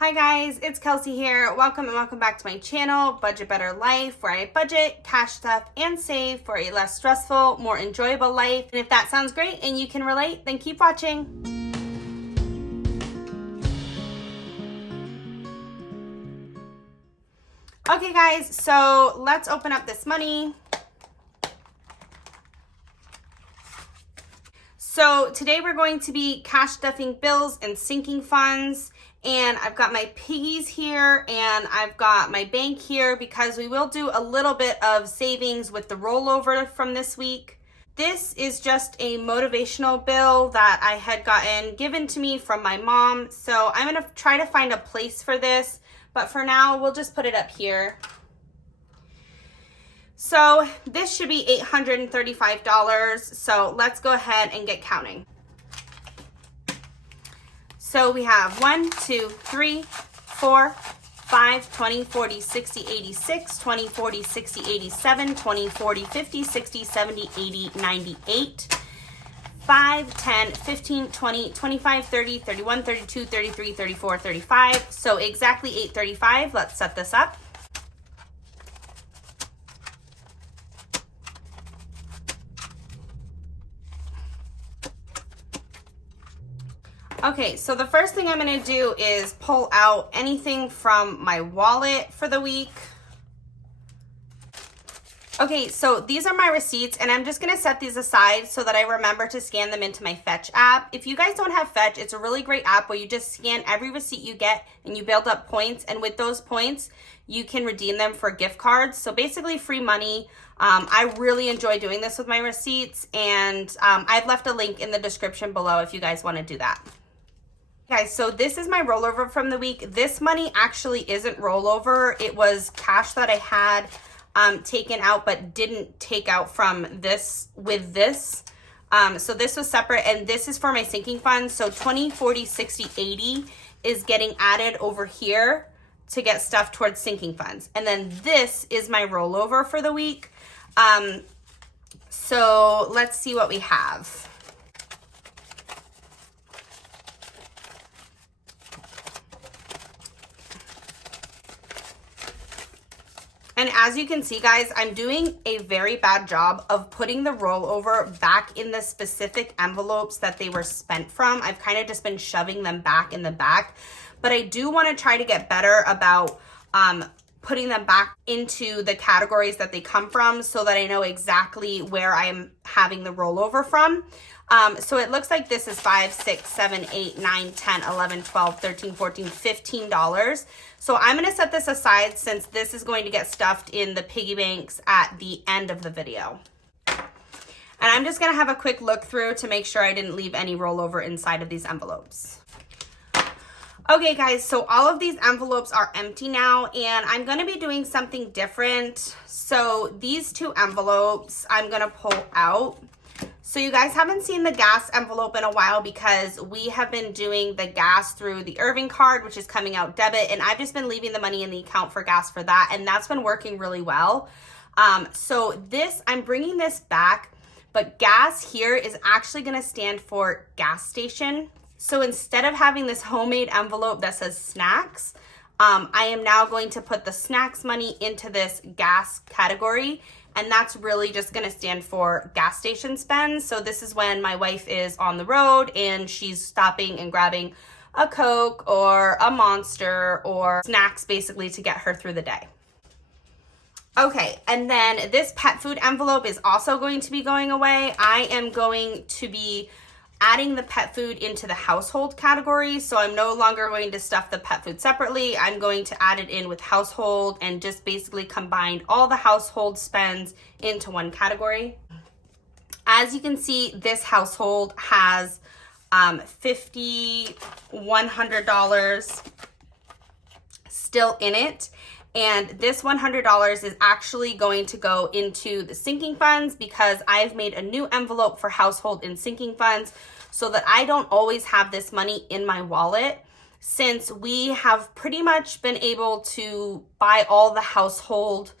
Hi guys, it's Kelsey here. Welcome back to my channel, Budget Better Life, where I budget, cash stuff, and save for a less stressful, more enjoyable life. And if that sounds great and you can relate, then keep watching. Okay guys, so let's open up this money. So today we're going to be cash stuffing bills and sinking funds. And I've got my piggies here and I've got my bank here because we will do a little bit of savings with the rollover from this week. This is just a motivational bill that I had gotten given to me from my mom. So I'm going to try to find a place for this, but for now we'll just put it up here. So this should be $835. So let's go ahead and get counting. So we have 1, 2, 3, 4, 5, 20, 40, 60, 86, 20, 40, 60, 87, 20, 40, 50, 60, 70, 80, 98, 5, 10, 15, 20, 25, 30, 31, 32, 33, 34, 35. So exactly $835. Let's set this up. Okay, so the first thing I'm going to do is pull out anything from my wallet for the week. Okay, so these are my receipts, and I'm just going to set these aside so that I remember to scan them into my Fetch app. If you guys don't have Fetch, it's a really great app where you just scan every receipt you get and you build up points, and with those points, you can redeem them for gift cards. So basically free money. I really enjoy doing this with my receipts, and I've left a link in the description below if you guys want to do that. Guys, so this is my rollover from the week. This money actually isn't rollover. It was cash that I had taken out but didn't take out from this with this. So this was separate, and this is for my sinking funds. So 20, 40, 60, 80 is getting added over here to get stuff towards sinking funds. And then this is my rollover for the week. So let's see what we have. And as you can see, guys, I'm doing a very bad job of putting the rollover back in the specific envelopes that they were spent from. I've kind of just been shoving them back in the back, but I do want to try to get better about putting them back into the categories that they come from so that I know exactly where I'm having the rollover from. So it looks like this is $5, $6, $7, $8, $9, $10, $11, $12, $13, $14, $15. So I'm going to set this aside since this is going to get stuffed in the piggy banks at the end of the video. And I'm just going to have a quick look through to make sure I didn't leave any rollover inside of these envelopes. Okay guys, so all of these envelopes are empty now, and I'm going to be doing something different. So these two envelopes I'm going to pull out. So you guys haven't seen the gas envelope in a while because we have been doing the gas through the Irving card, which is coming out debit, and I've just been leaving the money in the account for gas for that, and that's been working really well. So this, I'm bringing this back, but gas here is actually going to stand for gas station. So instead of having this homemade envelope that says snacks, I am now going to put the snacks money into this gas category. And that's really just going to stand for gas station spend. So this is when my wife is on the road and she's stopping and grabbing a Coke or a Monster or snacks basically to get her through the day. Okay, and then this pet food envelope is also going to be going away. I am going to be adding the pet food into the household category. So I'm no longer going to stuff the pet food separately. I'm going to add it in with household and just basically combine all the household spends into one category. As you can see, this household has $50, $100 still in it. And this $100 is actually going to go into the sinking funds because I've made a new envelope for household and sinking funds so that I don't always have this money in my wallet, since we have pretty much been able to buy all the household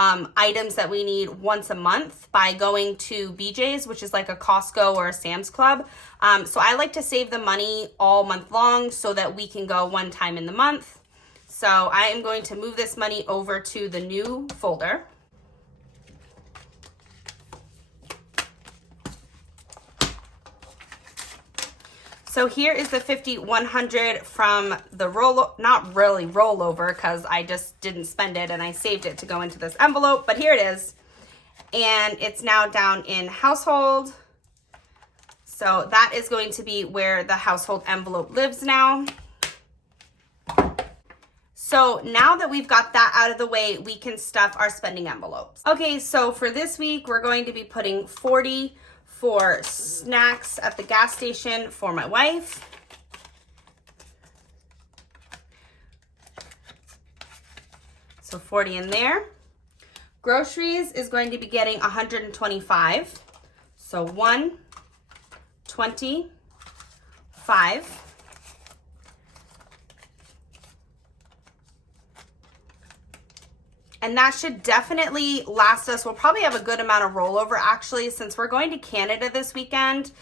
items that we need once a month by going to BJ's, which is like a Costco or a Sam's Club. So I like to save the money all month long so that we can go one time in the month. So I am going to move this money over to the new folder. So here is the 50, 100 from the not really rollover, because I just didn't spend it and I saved it to go into this envelope, but here it is. And it's now down in household. So that is going to be where the household envelope lives now. So now that we've got that out of the way, we can stuff our spending envelopes. Okay, so for this week, we're going to be putting 40 for snacks at the gas station for my wife. So 40 in there. Groceries is going to be getting 125. So 125. And that should definitely last us. We'll probably have a good amount of rollover actually, since we're going to Canada this weekend.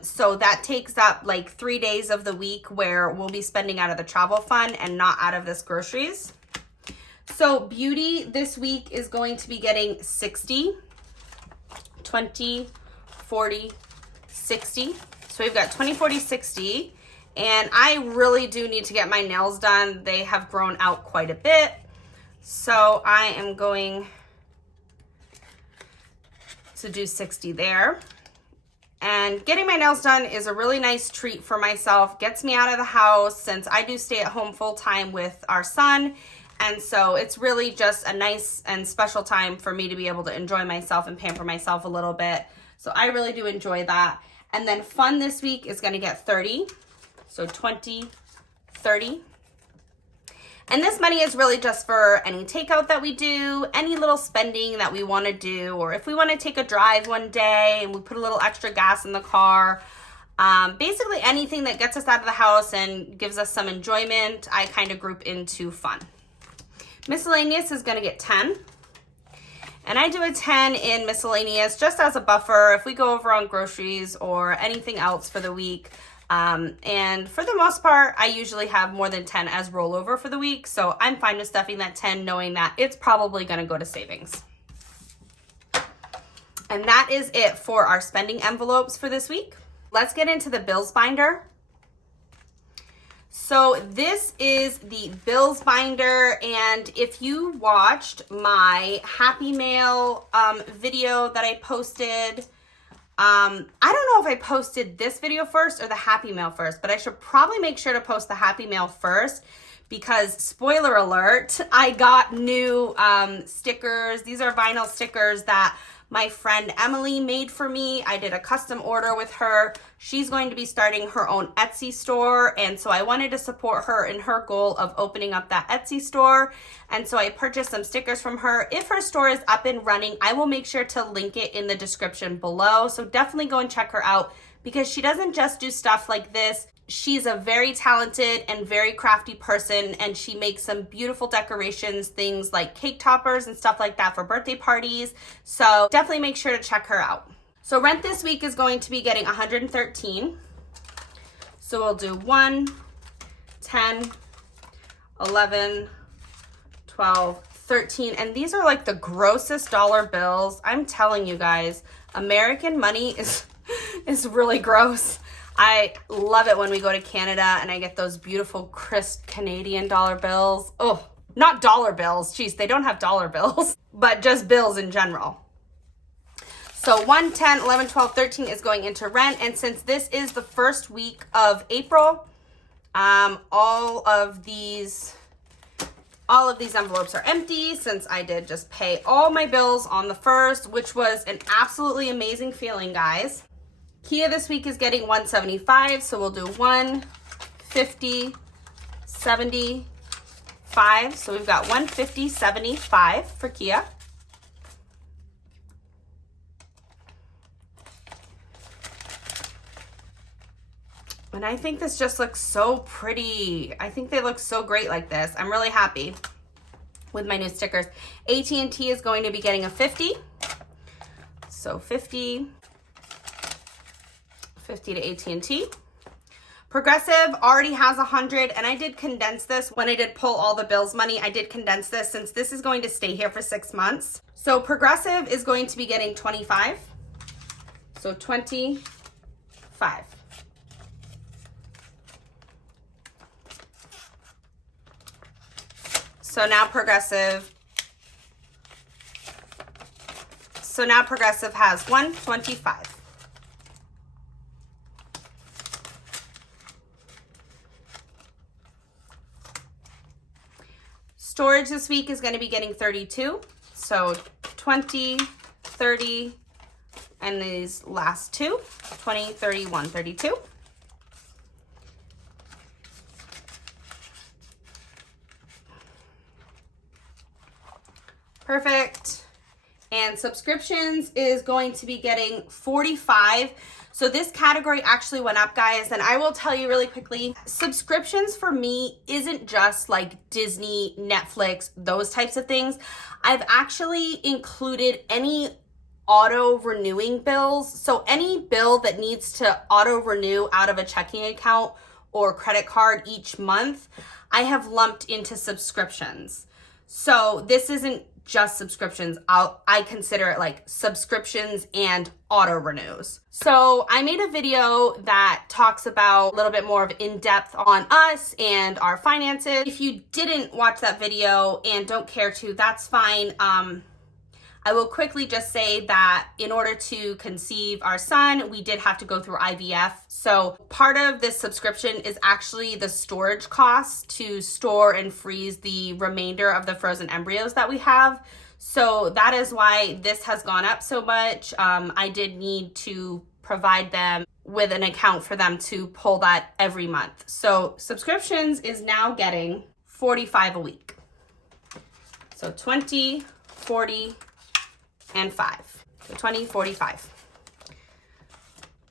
So that takes up like 3 days of the week where we'll be spending out of the travel fund and not out of this groceries. So beauty this week is going to be getting 60, 20, 40, 60. So we've got 20, 40, 60. And I really do need to get my nails done. They have grown out quite a bit. So I am going to do 60 there. And getting my nails done is a really nice treat for myself. Gets me out of the house since I do stay at home full time with our son. And so it's really just a nice and special time for me to be able to enjoy myself and pamper myself a little bit. So I really do enjoy that. And then fun this week is going to get 30. So 20, 30. And this money is really just for any takeout that we do, any little spending that we want to do, or if we want to take a drive one day and we put a little extra gas in the car. Basically anything that gets us out of the house and gives us some enjoyment, I kind of group into fun. Miscellaneous is going to get 10. And I do a 10 in miscellaneous just as a buffer if we go over on groceries or anything else for the week. And for the most part, I usually have more than 10 as rollover for the week. So I'm fine with stuffing that 10, knowing that it's probably going to go to savings. And that is it for our spending envelopes for this week. Let's get into the bills binder. So this is the bills binder, and if you watched my Happy Mail video that I posted, I don't know if I posted this video first or the Happy Mail first, but I should probably make sure to post the Happy Mail first because, spoiler alert, I got new stickers. These are vinyl stickers that my friend Emily made for me. I did a custom order with her. She's going to be starting her own Etsy store, and so I wanted to support her in her goal of opening up that Etsy store. And so I purchased some stickers from her. If her store is up and running, I will make sure to link it in the description below. So definitely go and check her out because she doesn't just do stuff like this. She's a very talented and very crafty person, and she makes some beautiful decorations, things like cake toppers and stuff like that for birthday parties. So definitely make sure to check her out. So rent this week is going to be getting 113. So we'll do 1, 10, 11, 12, 13. And these are like the grossest dollar bills. I'm telling you guys, American money is really gross. I love it when we go to Canada and I get those beautiful crisp Canadian dollar bills. Oh, not dollar bills. Jeez, they don't have dollar bills, but just bills in general. So 1, 10, 11, 12, 13 is going into rent. And since this is the first week of April, all of these envelopes are empty since I did just pay all my bills on the 1st, which was an absolutely amazing feeling, guys. Kia this week is getting 175, so we'll do 150, 75. So we've got 150, 75 for Kia. And I think this just looks so pretty. I think they look so great like this. I'm really happy. with my new stickers. AT&T is going to be getting a 50. So 50 to AT&T. Progressive already has 100, and I did condense this when I did pull all the bills money. I did condense this since this is going to stay here for 6 months. So Progressive is going to be getting 25. So 25. So now Progressive has 125. Storage this week is going to be getting 32. So 20, 30, and these last two, 20, 31, 32. Perfect. And subscriptions is going to be getting 45. So this category actually went up, guys. And I will tell you really quickly, subscriptions for me isn't just like Disney, Netflix, those types of things. I've actually included any auto renewing bills. So any bill that needs to auto renew out of a checking account or credit card each month, I have lumped into subscriptions. So this isn't just subscriptions. I consider it like subscriptions and auto renews. So I made a video that talks about a little bit more of in-depth on us and our finances. If you didn't watch that video and don't care to, that's fine. I will quickly just say that in order to conceive our son, we did have to go through IVF. So part of this subscription is actually the storage costs to store and freeze the remainder of the frozen embryos that we have. So that is why this has gone up so much. I did need to provide them with an account for them to pull that every month. So subscriptions is now getting 45 a week. So 20, 40, and 5. So 20, 45.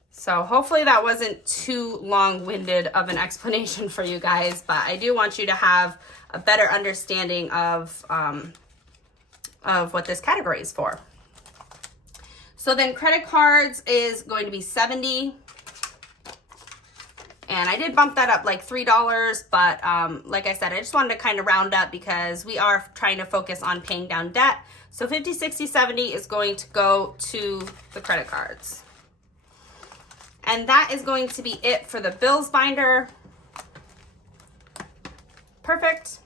So hopefully that wasn't too long-winded of an explanation for you guys, but I do want you to have a better understanding of what this category is for. So then credit cards is going to be 70. And I did bump that up like $3, but like I said, I just wanted to kind of round up because we are trying to focus on paying down debt. So 50, 60, 70 is going to go to the credit cards. And that is going to be it for the bills binder. Perfect.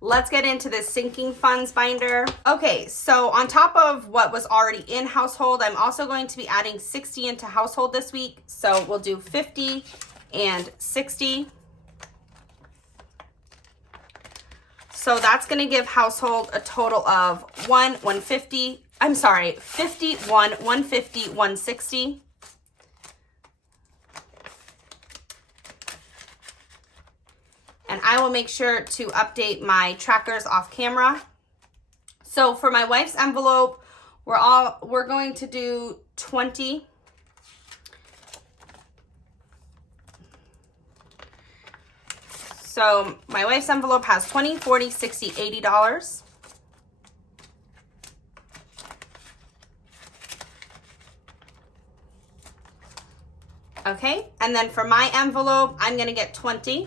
Let's get into this sinking funds binder. Okay, so on top of what was already in household, I'm also going to be adding 60 into household this week. So we'll do 50 and 60. So that's going to give household a total of 150, 160. And I will make sure to update my trackers off camera. So for my wife's envelope, we're going to do 20. So my wife's envelope has 20, 40, 60, $80. Okay, and then for my envelope, I'm gonna get 20.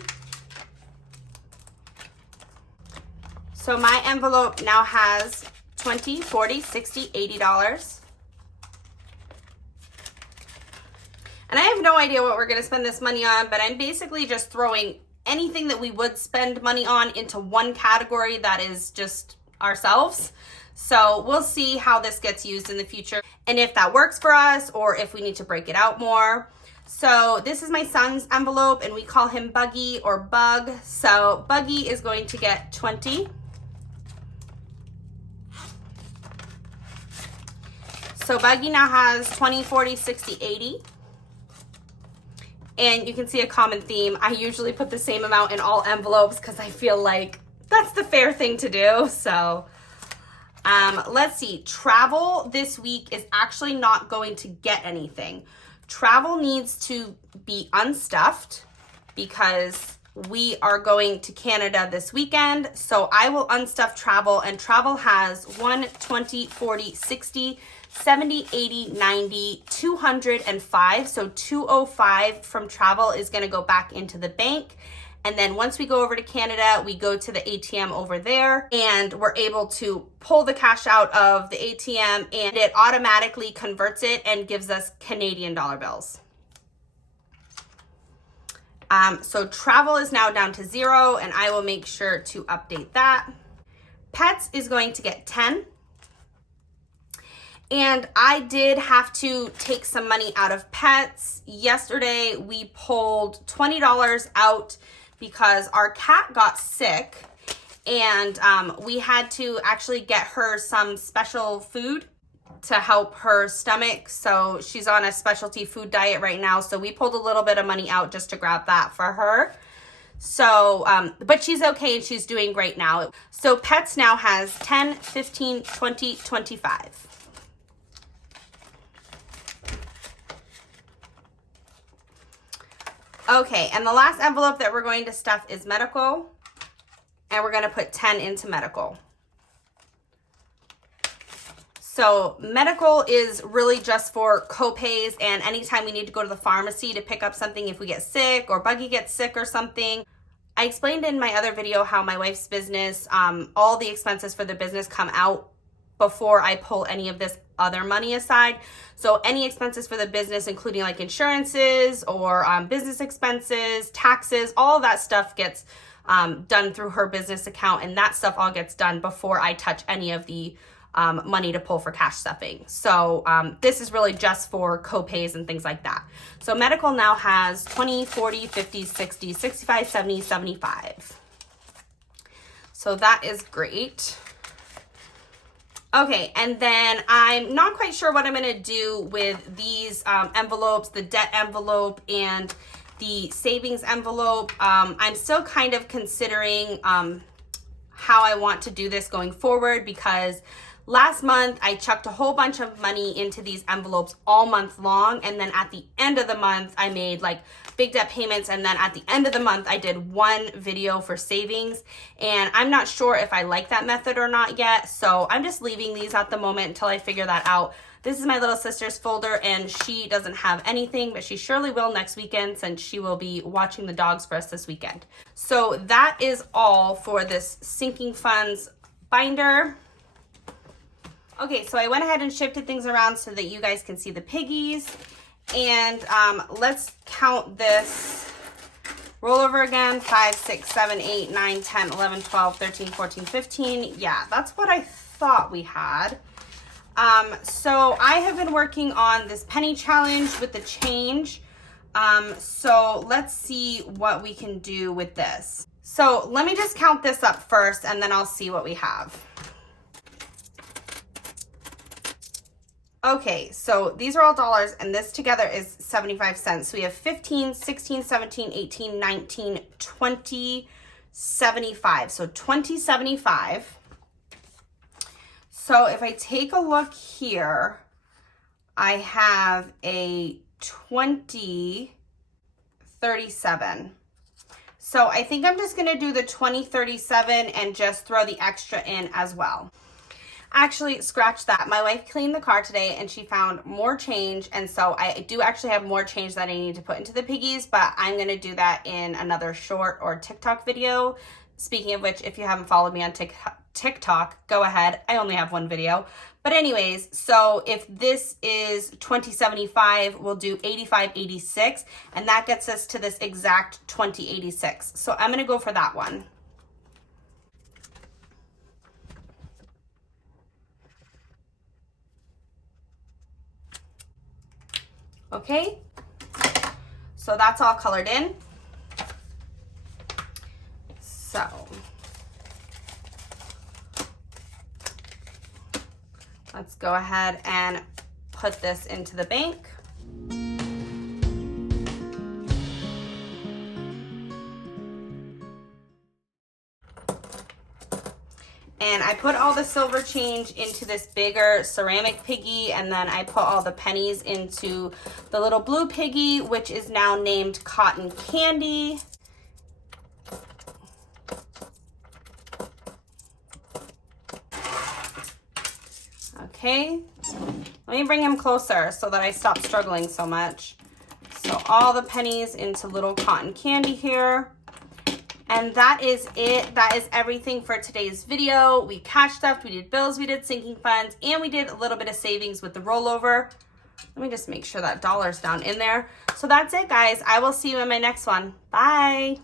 So my envelope now has 20, 40, 60, $80. And I have no idea what we're gonna spend this money on, but I'm basically just throwing anything that we would spend money on into one category that is just ourselves. So we'll see how this gets used in the future and if that works for us or if we need to break it out more. So this is my son's envelope and we call him Buggy or Bug. So Buggy is going to get 20. So Buggy now has 20, 40, 60, 80. And you can see a common theme. I usually put the same amount in all envelopes because I feel like that's the fair thing to do. So let's see. Travel this week is actually not going to get anything. Travel needs to be unstuffed because we are going to Canada this weekend. So I will unstuff travel, and travel has 1, 20, 40, 60, 70, 80, 90, 205. So 205 from travel is going to go back into the bank. And then once we go over to Canada, we go to the ATM over there and we're able to pull the cash out of the ATM, and it automatically converts it and gives us Canadian dollar bills. So travel is now down to 0, and I will make sure to update that. Pets is going to get 10. And I did have to take some money out of pets. Yesterday, we pulled $20 out because our cat got sick, and we had to actually get her some special food to help her stomach. So she's on a specialty food diet right now. So we pulled a little bit of money out just to grab that for her. So, but she's okay and she's doing great now. So pets now has 10, 15, 20, 25. Okay, and the last envelope that we're going to stuff is medical, and we're going to put 10 into medical. So medical is really just for co-pays and anytime we need to go to the pharmacy to pick up something if we get sick or Buggy gets sick or something. I explained in my other video how my wife's business, all the expenses for the business come out before I pull any of this other money aside. So any expenses for the business, including like insurances or business expenses, taxes, all of that stuff gets done through her business account, and that stuff all gets done before I touch any of the money to pull for cash stuffing. So this is really just for co-pays and things like that. So medical now has 20, 40, 50, 60, 65, 70, 75. So that is great. Okay, and then I'm not quite sure what I'm going to do with these envelopes, the debt envelope and the savings envelope. I'm still kind of considering how I want to do this going forward, because last month I chucked a whole bunch of money into these envelopes all month long, and then at the end of the month I made like big debt payments, and then at the end of the month I did one video for savings, and I'm not sure if I like that method or not yet, so I'm just leaving these at the moment until I figure that out. This is my little sister's folder, and she doesn't have anything, but she surely will next weekend since she will be watching the dogs for us this weekend. So that is all for this sinking funds binder. Okay, so I went ahead and shifted things around so that you guys can see the piggies. And let's count this rollover again. 5, 6, 7, 8, 9, 10, 11, 12, 13, 14, 15. Yeah, that's what I thought we had. So I have been working on this penny challenge with the change. So let's see what we can do with this. So let me just count this up first, and then I'll see what we have. Okay, so these are all dollars, and this together is 75 cents. So we have 15, 16, 17, 18, 19, 20, 75. So 20.75. So if I take a look here, I have a 20.37. So I think I'm just gonna do the 20.37 and just throw the extra in as well. Actually, scratch that. My wife cleaned the car today and she found more change, and so I do actually have more change that I need to put into the piggies, but I'm going to do that in another short or TikTok video. Speaking of which, if you haven't followed me on TikTok, go ahead. I only have one video. But anyways, so if this is 20.75, we'll do 85.86, and that gets us to this exact 20.86. So I'm going to go for that one. Okay, so that's all colored in. So let's go ahead and put this into the bank. And I put all the silver change into this bigger ceramic piggy, and then I put all the pennies into the little blue piggy, which is now named Cotton Candy. Okay, let me bring him closer so that I stop struggling so much. So all the pennies into little cotton candy here. And that is it. That is everything for today's video. We cash stuffed, we did bills, we did sinking funds, and we did a little bit of savings with the rollover. Let me just make sure that dollar's down in there. So that's it, guys. I will see you in my next one. Bye.